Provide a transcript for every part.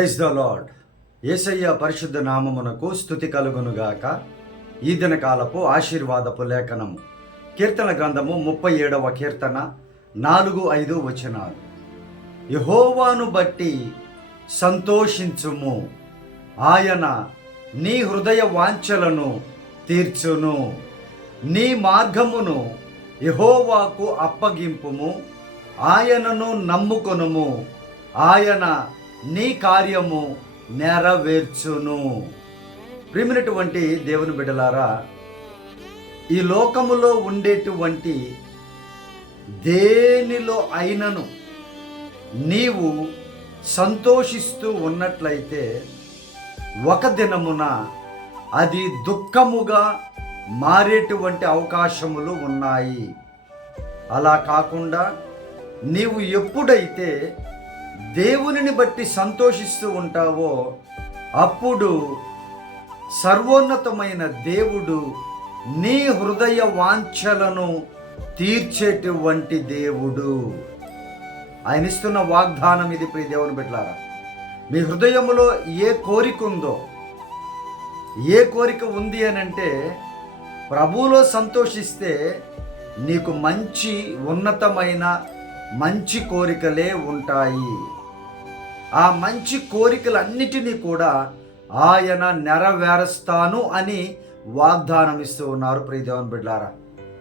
Praise the lord. ఏసయ్య పరిశుద్ధ నామమునకు స్థుతి కలుగునుగాక. ఈ దిన కాలపు ఆశీర్వాదపు లేఖనము. కీర్తన గ్రంథము ముప్పై ఏడవ కీర్తన నాలుగు ఐదు వచనాలు. యహోవాను బట్టి సంతోషించుము. ఆయన నీ హృదయ వాంఛలను తీర్చును. నీ మార్గమును యహోవాకు అప్పగింపుము. ఆయనను నమ్ముకొనుము. ఆయన నీ కార్యము నెరవేర్చును. ప్రిమినటువంటి దేవుని బిడ్డలారా ఈ లోకములో ఉండేటువంటి దేనిలో అయినను నీవు సంతోషిస్తూ ఉన్నట్లయితే ఒక దినమున అది దుఃఖముగా మారేటువంటి అవకాశములు ఉన్నాయి. అలా కాకుండా నీవు ఎప్పుడైతే దేవునిని బట్టి సంతోషిస్తూ ఉంటావో అప్పుడు సర్వోన్నతమైన దేవుడు నీ హృదయ వాంఛలను తీర్చేటువంటి దేవుడు. ఆయన ఇస్తున్న వాగ్దానం ఇది ప్రియ దేవుని బిడ్డలారా. మీ హృదయంలో ఏ కోరిక ఉందో ఏ కోరిక ఉంది అని అంటే ప్రభువులో సంతోషిస్తే నీకు మంచి ఉన్నతమైన మంచి కోరికలే ఉంటాయి. ఆ మంచి కోరికలన్నిటినీ కూడా ఆయన నెరవేరుస్తాను అని వాగ్దానం ఇస్తూ ఉన్నారు ప్రియదేవన్ బిడ్లారా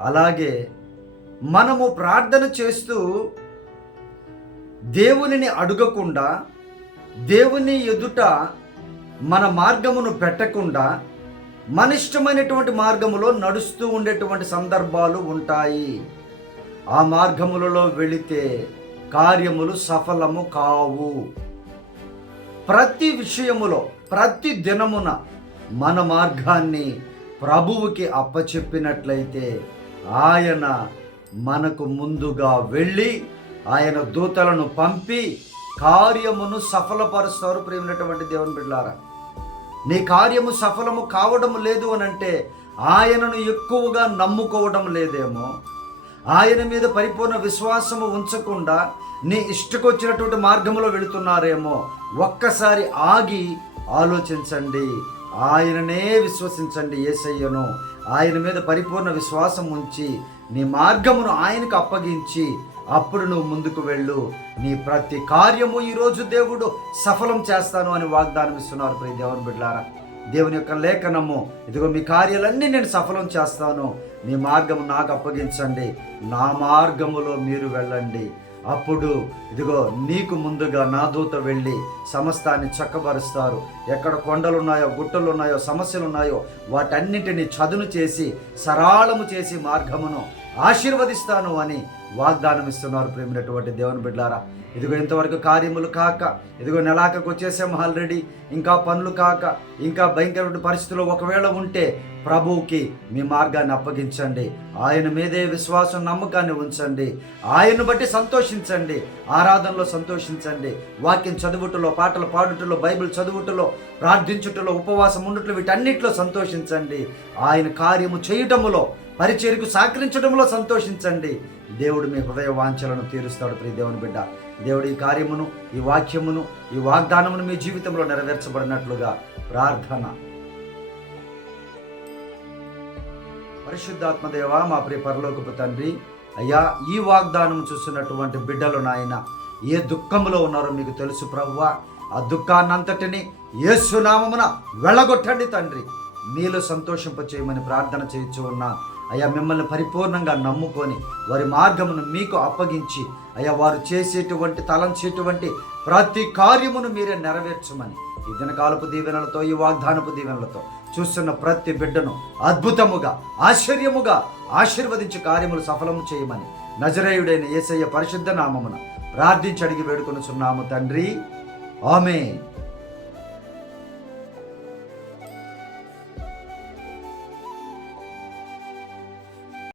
అలాగే మనము ప్రార్థన చేస్తూ దేవునిని అడగకుండా దేవుని ఎదుట మన మార్గమును పెట్టకుండా మన ఇష్టమైనటువంటి మార్గములో నడుస్తూ ఉండేటువంటి సందర్భాలు ఉంటాయి. ఆ మార్గములలో వెళితే కార్యములు సఫలము కావు. ప్రతి విషయములో ప్రతి దినమున మన మార్గాన్ని ప్రభువుకి అప్పచెప్పినట్లయితే ఆయన మనకు ముందుగా వెళ్ళి ఆయన దూతలను పంపి కార్యమును సఫలపరుస్తారు. ప్రేమినటువంటి దేవుని బిడ్డారా నీ కార్యము సఫలము కావడం లేదు అని అంటే ఆయనను ఎక్కువగా నమ్ముకోవడం లేదేమో. ఆయన మీద పరిపూర్ణ విశ్వాసము ఉంచకుండా నీ ఇష్టకొచ్చినటువంటి మార్గంలో వెళుతున్నారేమో ఒక్కసారి ఆగి ఆలోచించండి. ఆయననే విశ్వసించండి ఏసయ్యను. ఆయన మీద పరిపూర్ణ విశ్వాసం ఉంచి నీ మార్గమును ఆయనకు అప్పగించి అప్పుడు నువ్వు ముందుకు వెళ్ళు. నీ ప్రతి కార్యము ఈరోజు దేవుడు సఫలం చేస్తాను అని వాగ్దానం ఇస్తున్నారు ప్రతి దేవుని బిడ్డారా దేవుని యొక్క లేఖనము. ఇదిగో మీ కార్యాలన్నీ నేను సఫలం చేస్తాను. మీ మార్గము నాకు అప్పగించండి. నా మార్గములో మీరు వెళ్ళండి. అప్పుడు ఇదిగో నీకు ముందుగా నా దూత వెళ్ళి సమస్తాన్ని చక్కబరుస్తారు. ఎక్కడ కొండలు ఉన్నాయో గుట్టలు ఉన్నాయో సమస్యలు ఉన్నాయో వాటన్నిటిని చదును చేసి సరాళము చేసి మార్గమును ఆశీర్వదిస్తాను అని వాగ్దానం ఇస్తున్నారు ప్రేమినటువంటి దేవుని బిడ్డారా. ఇదిగో ఇంతవరకు కార్యములు కాక ఇదిగో నెలాకకు వచ్చేసాము ఆల్రెడీ. ఇంకా పనులు కాక ఇంకా భయంకరమైన పరిస్థితులు ఒకవేళ ఉంటే ప్రభువుకి మీ మార్గాన్ని అప్పగించండి. ఆయన మీదే విశ్వాసం నమ్మకాన్ని ఉంచండి. ఆయన్ను బట్టి సంతోషించండి. ఆరాధనలో సంతోషించండి. వాక్యం చదువుటలో పాటలు పాడుటలో బైబిల్ చదువుటలో ప్రార్థించుటలో ఉపవాసం ఉండుటలో వీటన్నిటిలో సంతోషించండి. ఆయన కార్యము చేయటములో పరిచేరుకు సహకరించడంలో సంతోషించండి. దేవుడు మీ హృదయ వాంఛలను తీరుస్తాడు ప్రియ దేవుని బిడ్డ. దేవుడు ఈ కార్యమును ఈ వాక్యమును ఈ వాగ్దానమును మీ జీవితంలో నెరవేర్చబడినట్లుగా ప్రార్థన. పరిశుద్ధాత్మదేవ మా ప్రియ పరలోకపు తండ్రి అయ్యా ఈ వాగ్దానం చూస్తున్నటువంటి బిడ్డలు నాయన ఏ దుఃఖంలో ఉన్నారో మీకు తెలుసు ప్రవ్వ. ఆ దుఃఖాన్నంతటిని ఏసునామమున వెళ్ళగొట్టండి తండ్రి. మీలో సంతోషింపచేయమని ప్రార్థన చేయొచ్చు ఉన్నా. అయ్యా మిమ్మల్ని పరిపూర్ణంగా నమ్ముకొని వారి మార్గమును మీకు అప్పగించి అయ్యా వారు చేసేటువంటి తలంచేటువంటి ప్రతి కార్యమును మీరే నెరవేర్చమని ఈ దినకాలపు దీవెనలతో ఈ వాగ్దానపు దీవెనలతో చూస్తున్న ప్రతి బిడ్డను అద్భుతముగా ఆశ్చర్యముగా ఆశీర్వదించి కార్యములు సఫలము చేయమని నజరేయుడైన యేసయ్య పరిశుద్ధ నామమున ప్రార్థించి అడిగి వేడుకొనుచున్నాము తండ్రి. ఆమె